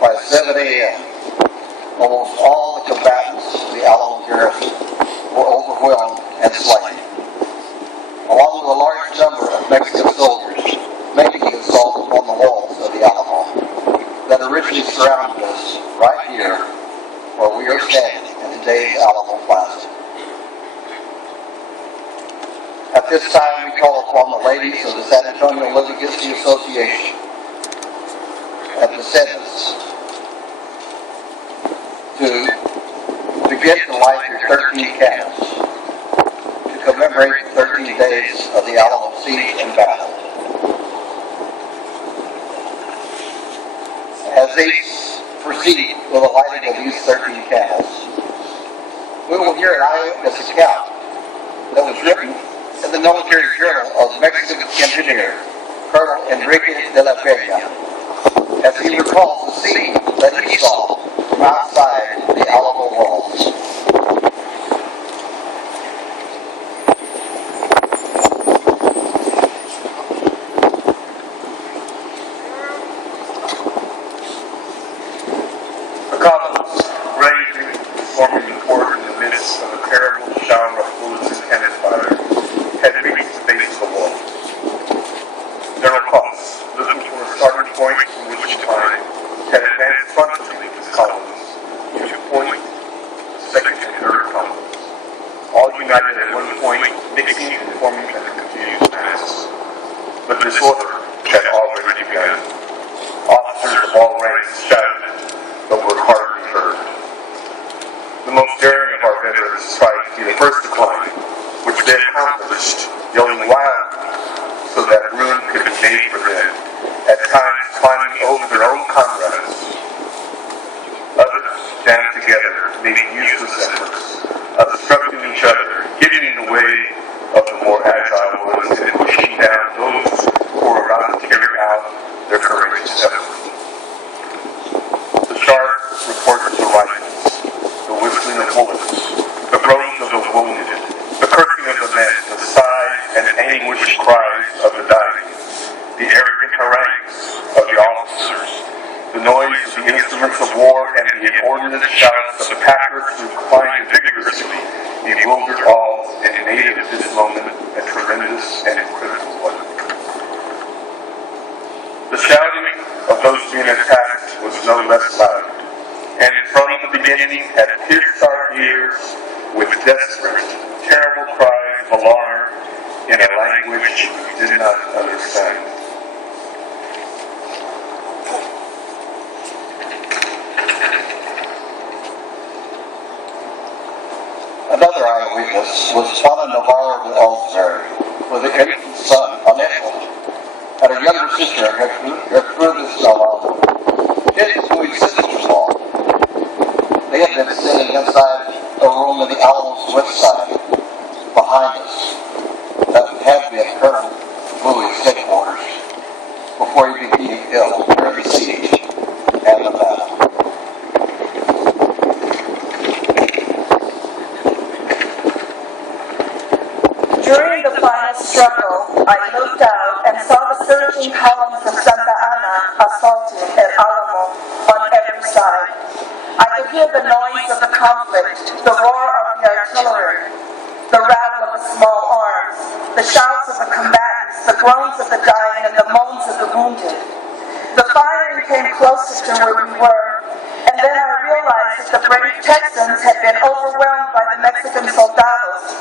By 7 a.m., almost all the combatants of the Alamo garrison were overwhelmed and slain, along with a large number of Mexican soldiers making the assault on the walls of the Alamo that originally surrounded us right here where we are standing in today's Alamo Plaza. At this time, we call upon the ladies of the San Antonio Legacy Association and descendants to begin to light your 13 candles to commemorate the 13 days of the Alamo siege and battle. As they proceed with the lighting of these 13 candles, we will hear an eyewitness account that was written in the military journal of Mexican engineer Colonel Enrique de la Peña, as he recalls the scene that he saw from outside the Alamo walls. The columns, raging, forming the fort in the midst of a terrible shower of bullets and cannon fire, had reached the base of the wall. General Cox, looking for a starting point from which to climb, had advanced frontally with his columns to point the second and third columns, all united at one point, mixing and forming as a confused mass. But disorder had already begun. Officers of all ranks shouted, but were hardly heard. The most daring of our veterans tried to be the first to climb, which they accomplished, yelling wildly so that room could be made for them, at times climbing over their own comrades. Others, stand together, making useless efforts, obstructing each other, getting in the way of the more agile ones, and pushing down those who are about to carry out their courageous effort. The sharp reports of the rifles, the whistling of bullets, the groans of the wounded, the cursing of the men, the sighs and anguished cries of the dying, the arrogant harangues of the officers, the noise of the instruments of war and the inordinate shouts of the packers who climbed vigorously bewildered all and made of this moment a tremendous and critical one. The shouting of those being attacked was no less loud, and from the beginning had pierced our ears with desperate, terrible cries of alarm in a language we did not understand. Another eyewitness was Juana Navarro de Alzberg, with an infant son, Alejo, and her younger sister, Gertrudis Alamo. His two sisters-in-law. They had been sitting inside a room in the Alamo's west side, behind us, that had been Colonel Bowie's headquarters before he became ill during the siege and the battle. During the final struggle, I looked out and saw the surging columns of Santa Ana assaulted at Alamo on every side. I could hear the noise of the conflict, the roar of the artillery, the rattle of the small arms, the shouts of the combatants, the groans of the dying, and the moans of the wounded. The firing came closer to where we were, and then I realized that the brave Texans had been overwhelmed by the Mexican soldados.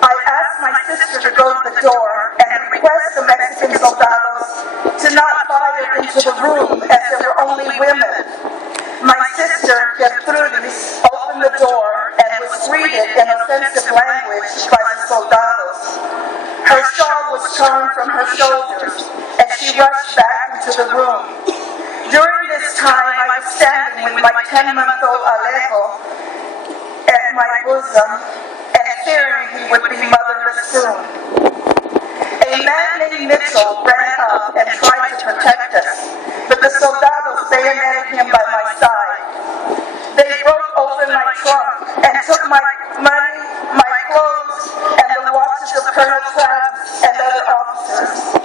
I asked my sister to go to the door and request the Mexican soldados to not fire into the room as there were only women. My sister, Gertrudis, opened the door and was greeted in offensive language by the soldados. Her shawl was torn from her shoulders and she rushed back into the room. During this time, I was standing with my 10-month-old Alejo at my bosom and fearing he would be motherless soon. A man named Mitchell ran up and tried to protect us, but the soldados bayoneted him by my side. They broke open my trunk and took my money, my clothes, and the watches of Colonel Travis and other officers.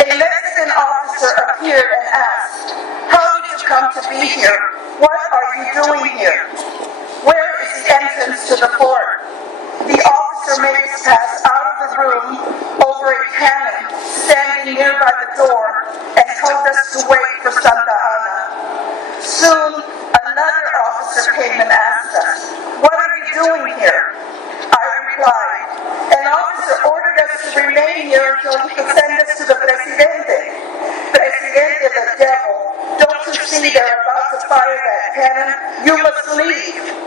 A Mexican officer appeared and asked, "How did you come to be here? What are you doing here? Where is the entrance to the fort?" The officer made us pass out of the room over a cannon standing nearby the door and told us to wait for Santa Ana. Soon, another officer came and asked us, "What are you doing here?" I replied, "An officer ordered us to remain here until he could send us to the Presidente." "Presidente, the devil, don't you see they're about to fire that cannon? You must leave."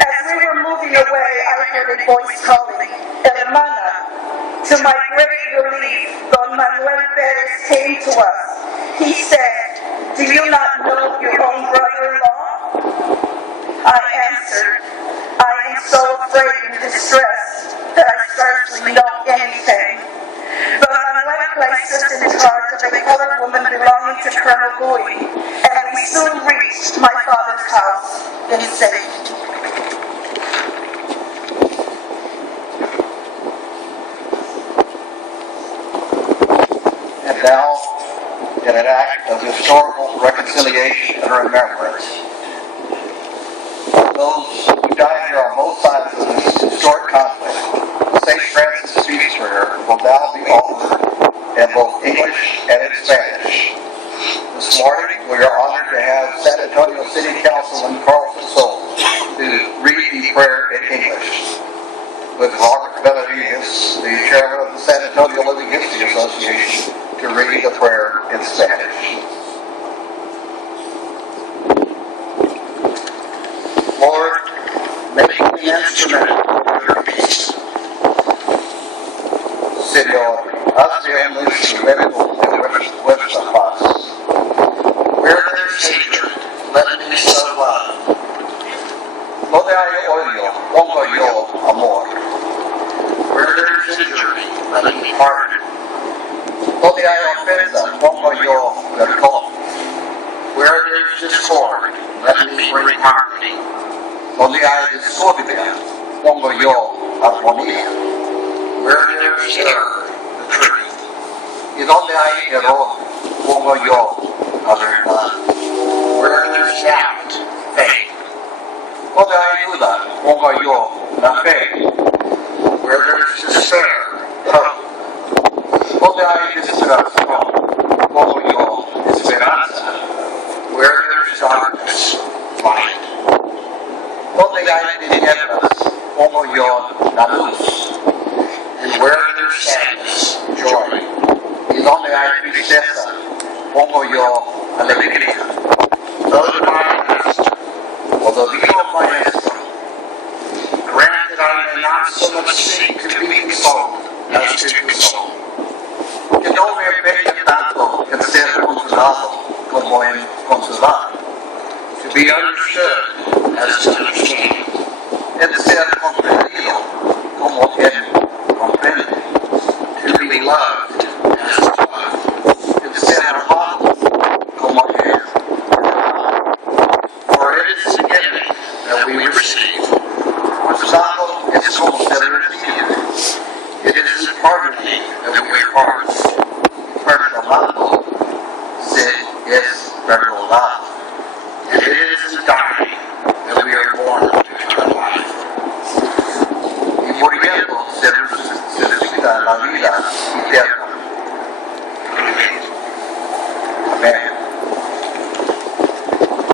As we were moving away, I heard a voice calling, "Hermana." To my great relief, Don Manuel Perez came to us. He said, "Do you not know your own brother-in-law?" I answered, "I am so afraid and distressed that I scarcely know anything." Don Manuel placed us in charge of a colored woman belonging to Colonel Bowie, and we soon reached my father's house in safety. And now, in an act of historical reconciliation and remembrance, those who died here on both sides of this historic conflict, St. Francis Feast Prayer will now be offered in both English and in Spanish. This morning, we are honored to have San Antonio City Councilman Carlton Soul to read the prayer in English, with Robert Benavides, the chairman of the San Antonio Living History Association, to read the prayer in Spanish. Lord, make me an instrument of your peace. Señor, hazme un instrumento de vuestra paz. Where there is hatred, let me sow love. Donde hay odio, pongo yo amor. Where there is injury, let it be pardoned. Donde hay ofensa, pongo yo perdón. Where there is discord, let me bring harmony. Donde hay discordia, pongo yo armonía. Where there is error, the truth. Y donde hay error, pongo yo la verdad. Where there is doubt, faith. Donde hay duda, pongo yo la fe. Where there is despair, hope. Donde hay desesperación, pongo yo esperanza. Where there is darkness, light. Donde hay tinieblas, pongo yo la luz. And where there is sadness, joy. Y donde hay tristeza, pongo yo alegría. O divine master, O divino maestro, grant that I may not so much seek to be consoled as to console. que no me empeñe tanto en ser consolado como en consolar, To be understood as to understand. en ser comprendido como él comprende, To be loved as to love. en ser amado